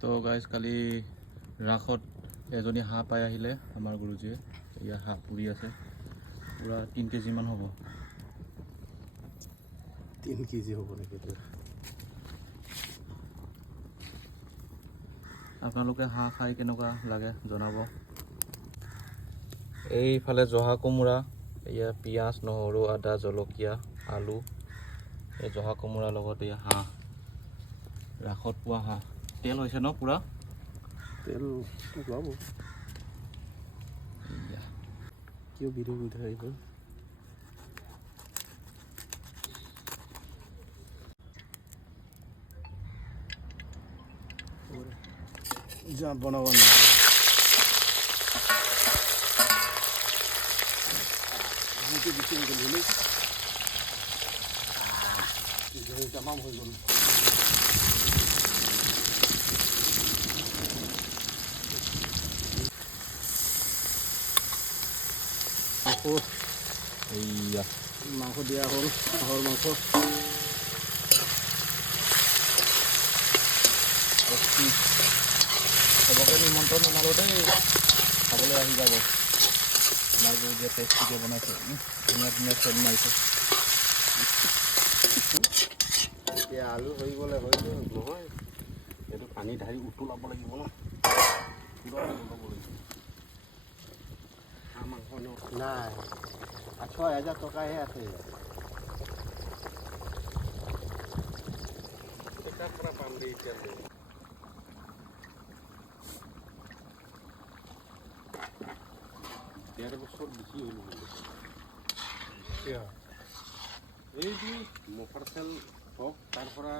তো গাইজ কালি ৰাসত এজনী হাঁহ পাই আহিলে আমাৰ গুৰুজীয়ে। এয়া হাঁহ পুৰি আছে, পুৰা 3 কেজিমান হ'ব। 3 কেজি হ'ব নেকি? আপোনালোকে হাঁহ খাই কেনেকুৱা লাগে জনাব। এইফালে জহা কোমোৰা, এয়া পিঁয়াজ, নহৰু, আদা, জলকীয়া, আলু, এই জহা কোমোৰাৰ লগত এয়া হাঁহ, ৰাসত পোৱা হাঁহ। তেল হৈছে ন পুৰা? তেল ওলাব। কিয় ভিডিঅ' কৰি থকা এইবোৰ? যা বনাব নোৱাৰে। তামাম হৈ গ'ল। এইয়া মাংস দিয়া হ'ল, হাঁহৰ মাংস। চবকে নিমন্ত্ৰণ জনালোঁ দেই, খাবলৈ আহি যাব। আমাৰ গুৰুজীয়ে টেষ্টিকৈ বনাইছে, ধুনীয়া ধুনীয়া চেল মাৰিছে। এতিয়া আলু হৈ গ'লে হয়তো নহয়, এইটো পানী ঢালি উতলাব লাগিব ন। হাঁহ মাংস নাই, 6,000 টকাহে আছে। পৰা পাম দেই এতিয়া। ইয়াৰ বছৰ বেছি হ'ল এইটো মফাৰচেল হওক, তাৰ পৰা